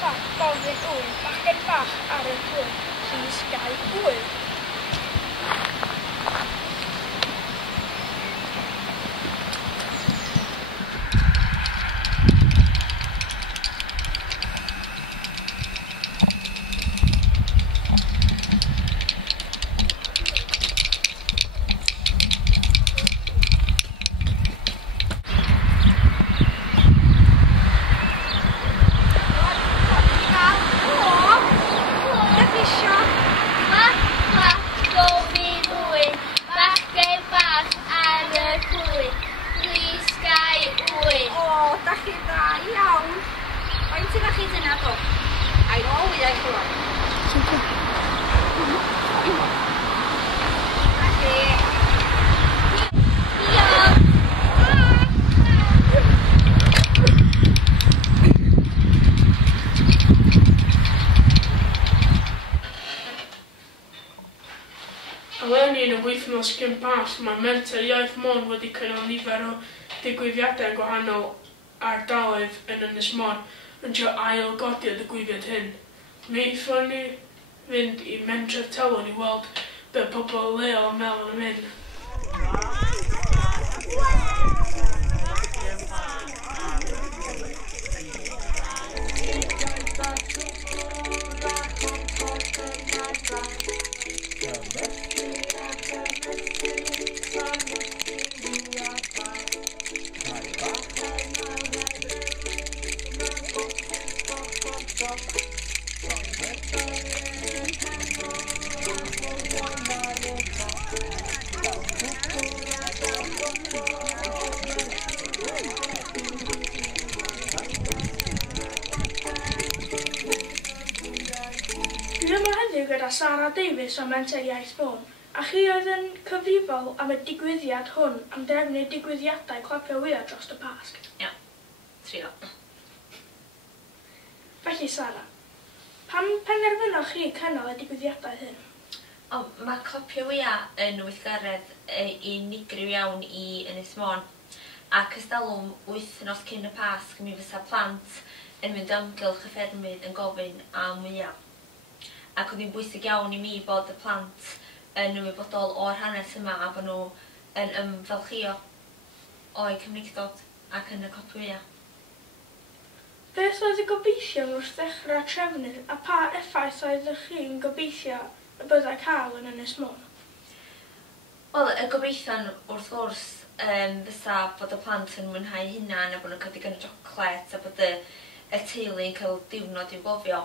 ifanc gofyn wyl, bachgen bach ar y plwy, plis gau wyl. Eleni yn y wythnos cyn pas, mae Menter Iaith Môn wedi cynnal nifer o digwyddiadau gwahanol ardaloedd yn Ynys Môn yn trio ail-godi y digwyddiad hyn. Mi eithon ni fynd i Menter Talwn i weld be pobl leol mewn yn mynd. Gyda Sarah Davies o Menter Iaith Môn, a chi oedd yn cyfrifol am y digwyddiad hwn am drefnu digwyddiadau Clapio Wyau dros y pasg. Ia, trio. Felly Sarah, pam penderfynoch chi cynnal y digwyddiadau hyn? Mae Clapio Wyau yn weithgaredd unigryw iawn i Ynys Môn, ac ystalwm wythnos cyn y pasg mi fysa plant yn mynd amgylch y ffermydd yn gofyn am wyau. Ac oedd hi'n bwysig iawn i mi bod y plant yn ymwybodol o'r hanes yma a bod nhw yn ymfalchio o'i cymrigdod ac yn y Clapio Wyau. Beth oedd y gobeithio wrth ddechrau trefnu a pa effaith oedd chi'n gobeithio y byddai cael yn Ynys Môn? Wel, y gobeithio'n wrth gwrs fysa bod y plant yn mwynhau hunan a bod nhw'n cael digon o chocolate a bod y teulu'n cael diwrnod i'w gofio.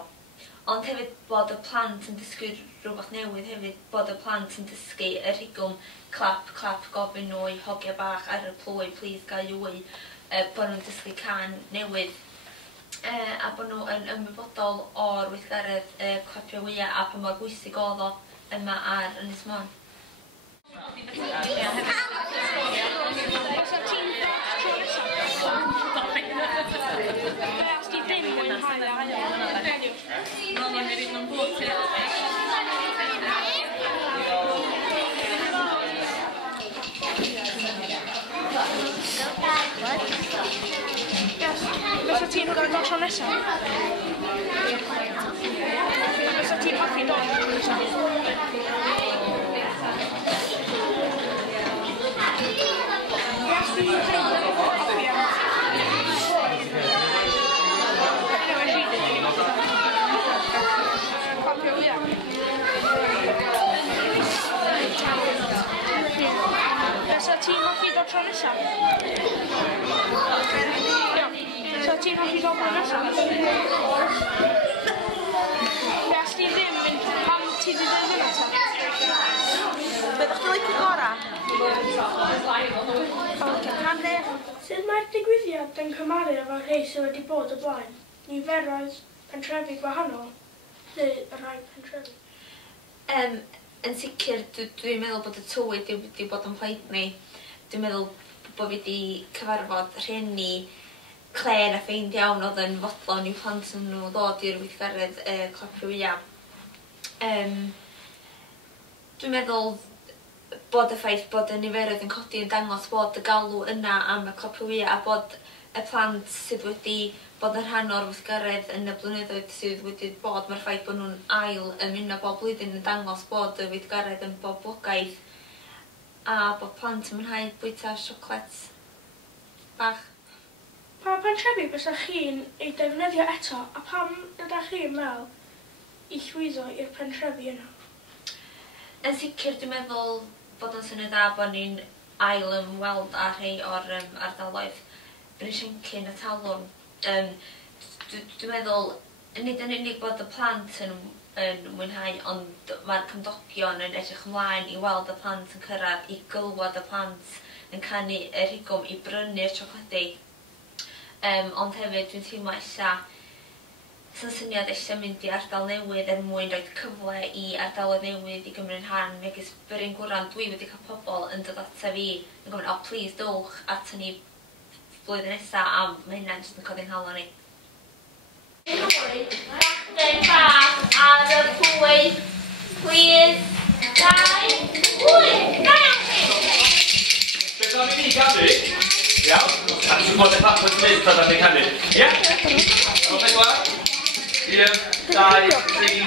Ond hefyd bod y plant yn dysgu rhywbeth newydd hefyd, bod y plant yn dysgu y rhigwm clap, clap, gofyn nhw i hogia bach ar y plwy, plis gau wy, bod nhw'n dysgu can newydd a bod nhw yn ymwybodol o'r weithgaredd Clapio Wyau a pa mor bwysig oedd o yma ar Ynys Môn. Fysa ti'n hwnnw'n dod tro nesaf? Fysa ti'n hoffi dod tro nesaf? Fysa ti'n hoffi dod tro nesaf? So ti'n hoffi dod tro nesaf? Os ti ddim yn pam ti di dod yna ta? Byddwch chi'n licio gora? Sut mae'r digwyddiad yn cymaru efo rhai sydd wedi bod o blaen? Niferoedd pentrefi gwahanol, neu y rhai pentrefi? Yn sicr, dwi'n meddwl bod y tywyd wedi bod yn plaid ni. Dwi'n meddwl bod fi wedi cyfarfod rhieni clen a ffeind iawn oedd yn fodlon i'w plant nhw ddod i'r weithgaredd Clapio Wyau. Dwi'n meddwl bod y ffaith bod y niferoedd yn codi yn dangos bod y galw yna am y Clapio Wyau a bod y plant sydd wedi bod yn rhan o'r weithgaredd yn y blynyddoedd sydd wedi bod, mae'r ffaith bod nhw'n ail ymuno bob blwyddyn yn dangos bod y weithgaredd yn boblogaidd a bod plant yn mwynhau bwyta siocled bach. Pa pentrefi bysach chi'n ei defnyddio eto a pam ydych chi'n meddwl i llwyddo i'r pentrefi yna? Yn sicr dwi'n meddwl bod yn syniad da bod ni'n ail ymweld â rhai o'r ardaloedd Brosiect a Talwm. Dwi'n meddwl, nid yn unig bod y plant yn mwynhau, ond mae'r cymdogion yn edrych ymlaen i weld y plant yn cyrraedd, i gylwad y plant yn canu y rhigwm i brynu'r siocledi. Ond hefyd dwi'n teimlo eisiau sy'n syniad eisiau mynd i ardal newydd mwyn rhoi cyfle i ardaloedd newydd i gymryd rhan megis byr un gwran dwi wedi cael pobl yn dod ata fi yn gofyn, o please dowch ata ni blwyddyn nesaf a mae hynna'n jyst yn codi'n halon ni. Bachgen bach ar y pwyd, please, 2, 1, Beth am i ni ganu? Iawn? A ti'n bod y papur smith oedd am i canu? Ie? O, 4. 1, 2, 3,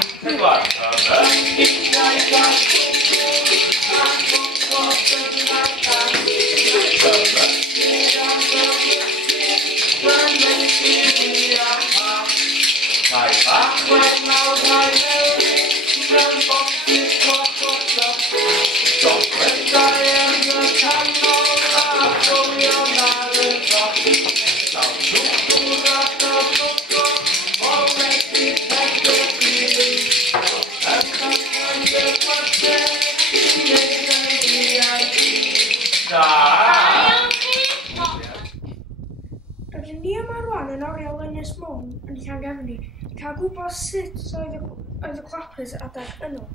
Rydyn ni yma rwan yn oriel Ynys Môn yn Llangefni, cael gwybod sut oedd y Clapios adeg yno.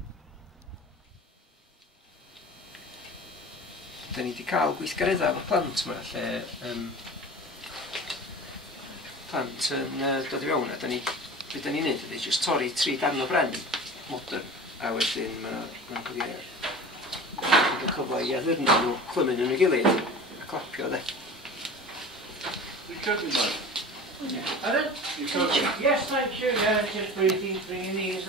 Da ni wedi cael gweithgareddau efo plant yma, lle plant yn dod i fewn a be da ni'n neud ydy jyst torri 3 darn o bren modern a wedyn mae'n cofio cyfle i addurno nhw clymu nhw'n ei gilydd a clapio de. You cooking, mate? Yeah. Pardon? You cooking? Yes, thank you. Yeah, just breathing through your knees.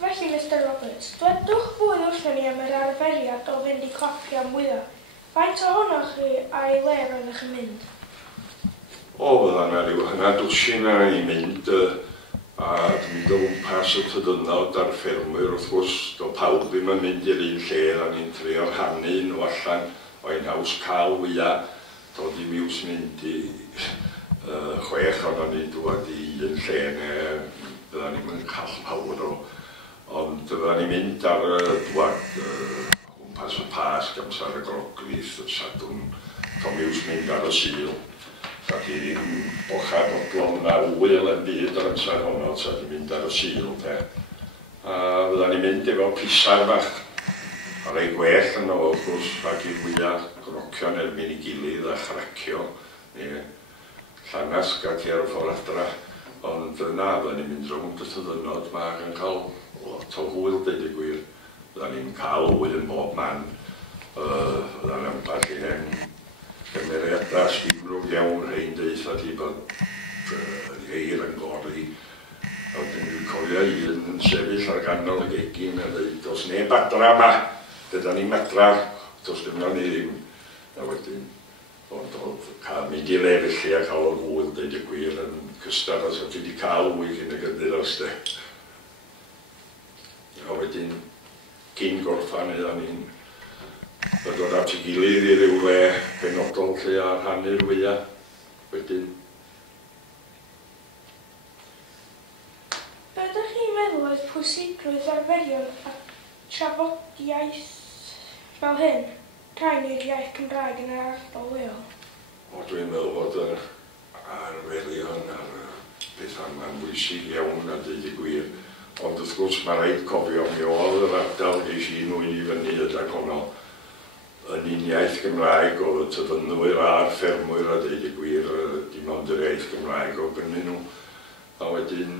Felly, Mr Roberts, dwedwch fwy wrthyn ni am yr arferiad o fynd i Clapio am wyau. Faint ohonoch chi a'i le roeddech yn mynd? O, fydda na ryw hynna dwsin a i mynd a dwi'n mynd o wmpas y tydynod ar ffermwyr wrth gwrs. Do pawb ddim yn mynd i'r un lle a ni'n trio rhannu nhw allan o'n haws cael wyau. Dod i miws mynd i 6 o'n ni'n dod i un lle neu bydda ni'n mynd cael pawr o. Ond bydda ni'n mynd ar dwad wmpas y pasg amser y groglydd y sadwn to miws mynd ar y Sul. Sa di ddim bochad o glon na wyl yn byd ar amser honno sa di mynd ar y Sul. A bydda ni'n mynd efo pisar bach ar ei gwell yn o wrth gwrs rhag i'r wyau grocion erbyn i gilydd a chracio neu llanas gati ar y ffordd adra. Ond na, bydda ni'n mynd rownd y tydynod ma ac yn cael lot o hwyl deud y gwir. Bydda ni'n cael hwyl yn bob man. Bydda ni'n amball i hen gymeriadau stifrwg iawn rhain deitha di bod eir yn gori. A wedyn dwi'n cofio un yn sefyll ar ganol y gegin a dweud, dos neb adra yma, dyda ni'n adra, dos dyma ni ddim. A wedyn, ond cael mynd i le felly a cael o'r hwyl deud y gwir yn cystad as o ti wedi cael hwy cyn y gyndyros de. A wedyn, cyn gorffan idda ni'n dod at ei gilydd i ryw le penodol lle a rhannu'r wyau. Wedyn. Be ydych chi'n meddwl oedd pwysigrwydd arferion a traddodiaeth fel hyn? Rhain i'r iaith Cymraeg yn yr ardal leol? O, dwi'n meddwl bod yr arferion a'r beth yma'n bwysig iawn a dweud y gwir. Ond wrth gwrs mae rhaid cofio mi oedd yr ardal geis i nwyn i fyny ydag honno yn un iaith Gymraeg oedd y tyfynwyr a'r ffermwyr a dweud y gwir dim ond yr iaith Gymraeg o gynnyn nhw. A wedyn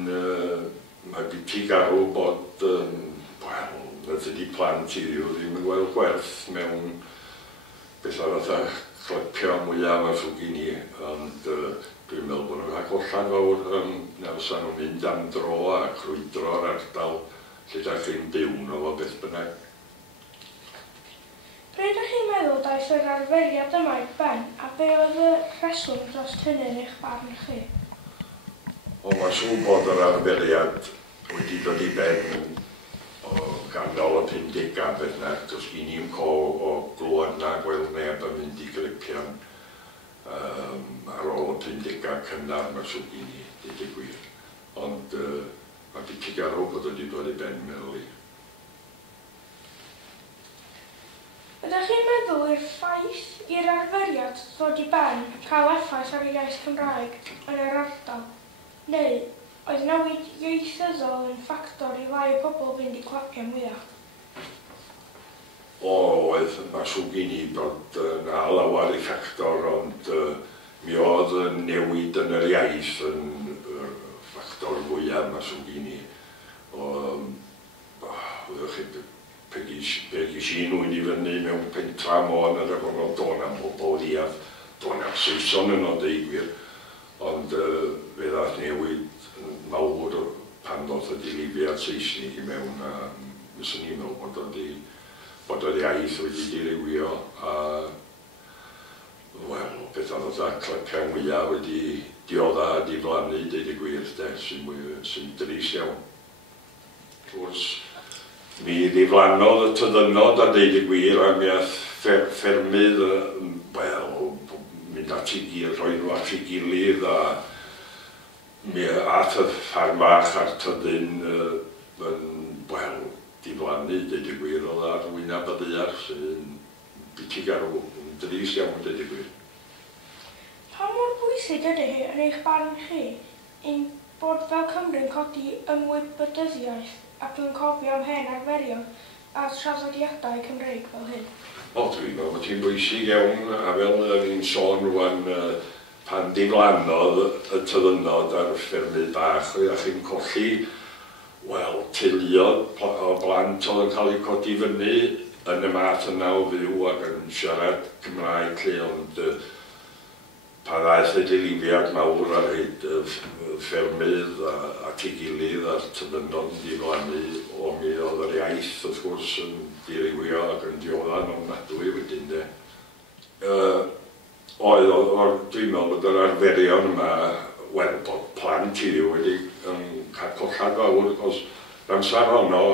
mae biti garw bod ydy plant i ddim yn gweld gwerth mewn beth ar fatha Glapio Wyau yma ffwg i ni, ond dwi'n meddwl bod nhw'n cael collad fawr nes nhw'n mynd am dro a crwydro'r ardal lle da chi'n byw nhw o beth bynnag. Be ydych chi'n meddwl daeth yr arferiad yma i'ch ben a be oedd y rheswm dros hynny yn eich barn chi? Mae'n siŵr bod yr arferiad wedi dod i ben o ganol y 50au beth na, dos gen i'n o glwad na gweld neb yn mynd i Glapio ar ôl y 50au cynnar mae'n siŵr gen i, dweud y gwir. Ond mae di tigarw bod wedi dod i ben meddwl i. Ydych chi'n meddwl i'r ffaith i'r arferiad ddod i ben cael effaith ar y iaith Cymraeg yn yr ardal? Neu oedd newid ieithyddol yn ffactor i lai o pobl fynd i Clapio Wyau? Oedd, mae siŵr gen i bod na lawer i ffactor, ond mi oedd y newid yn yr iaith yn ffactor fwyaf, mae siŵr gen i. Pegis i'n wy'n i fyny mewn pentra Môn ar y gofod don am bobl iaf, don am Saeson yn o deigwyr, ond fe ddaeth newid mawr pan ddoth y dilifiad Saesnig i mewn a fyswn i'n meddwl bod yr iaith wedi dirywio a wel, beth oedd y Clapio Wyau wedi diodda a diflannu, deud y gwir, sy'n dris iawn. Wrth mi ddiflannodd y tyddynod a deud y gwir a mi ath ffermydd, wel, mynd at ei gilydd, rhoi nhw at ei gilydd a mi ath y ffarm bach a'r tyddyn wel, diflannu, deud y gwir, oedd ar wyneb y ddaear sy'n bytig ar dris iawn, deud y gwir. Pa mor bwysig ydy hi yn eich barn chi ein bod fel Cymru'n codi ymwybydyddiaeth ac yn cofio am hen arferion a traddodiadau Cymreig fel hyn? O, dwi'n meddwl bod hi'n bwysig iawn, a fel ni'n sôn rwan pan diflannodd y tyddynod ar ffermydd bach, oeddech chi'n colli, wel, teuluodd o blant oedd yn cael ei codi fyny yn y math yna o fyw ac yn siarad Cymraeg lle, ond pan ddaeth y dilifiad mawr ar hyd y ffermydd at ei gilydd a'r tyddynod yn diflannu o mi oedd yr iaith wrth gwrs yn dirywio ac yn diodda'n ofnadwy wedyn de. Dwi'n meddwl bod yr arferion yma, wel, bod plant i wedi cael collad fawr, achos amser honno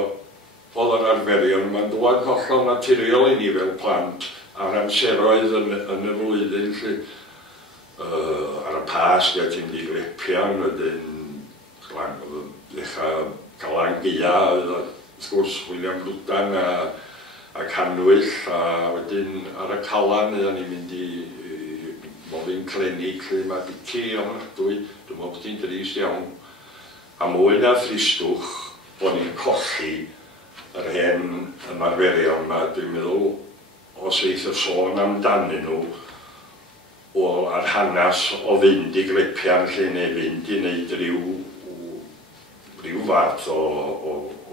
oedd yr arferion yma'n dod hollol naturiol i ni fel plant ar amseroedd yn y flwyddyn lle. Ar y pasg a ti'n di Glapio wedyn ddechrau Calan Gia wrth gwrs William Blwdan a Canwyll a wedyn ar y Calan oedden ni'n mynd i Molyn Clenig lle mae biti ofnadwy, dwi'n meddwl bod hi'n dris iawn a mwy na thristwch bod ni'n colli yr hen ymarferion yma, dwi'n meddwl os eith y sôn amdanyn nhw a'r hanes o fynd i Glapio lle neu fynd i wneud rhyw fath o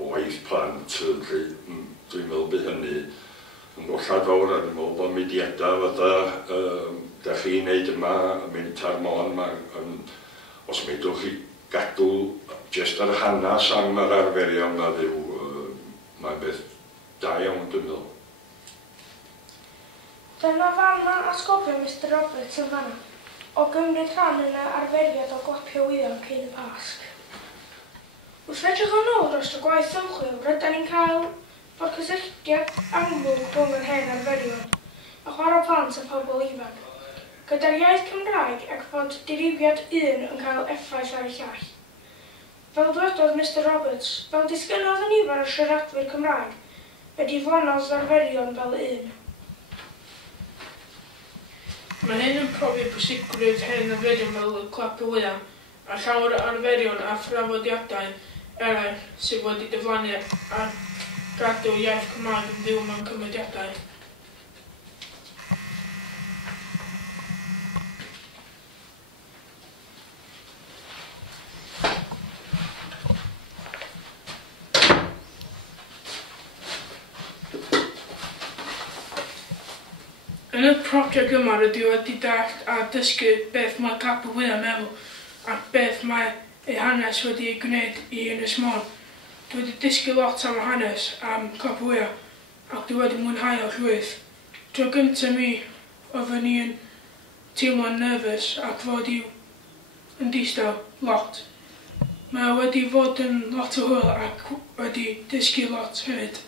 waith plant. Dwi'n meddwl bydd hynny yn gollad fawr a dwi'n meddwl bod mudiadau fatha da chi'n wneud yma, Menter Môn, os meddwch chi gadw jyst yr hanes am yr arferion yma ddiw, mae'n beth da iawn dwi'n meddwl. Dyna fanna asgofio Mr Roberts yn fanna, o gymryd rhan yn y arferiad o Glapio Wyau cyn y pasg. Wrth edrych yn ôl dros y gwaith ymchwil, rydyn ni'n cael bod cysylltiad amlwg rhwng yr hen arferion, a chwarae plant a phobl ifanc, gyda'r iaith Cymraeg ac bod dirifiad un yn cael effaith ar y llall. Fel dwedodd Mr Roberts, fel disgynnodd y nifer o siaradwyr Cymraeg, fe diflannodd arferion fel un. Mae hyn yn profi pwysigrwydd hen arferion fel y Clapio Wyau a llawer arferion a thraddodiadau eraill sydd wedi diflannu ar gadw iaith Cymraeg yn fyw mewn cymediadau. Yn y prosiect yma rydw i wedi dallt a dysgu beth mae Clapio Wyau meddwl a beth mae ei hanes wedi ei gwneud i Ynys Môn. Dwi wedi dysgu lot am y hanes am Clapio Wyau ac dwi wedi mwynhau o'r llwyth. Tro gyntaf mi, oeddwn i yn teimlo'n nervous ac fod i'w yn distaw lot. Mae wedi fod yn lot o hwyl ac wedi dysgu lot hefyd.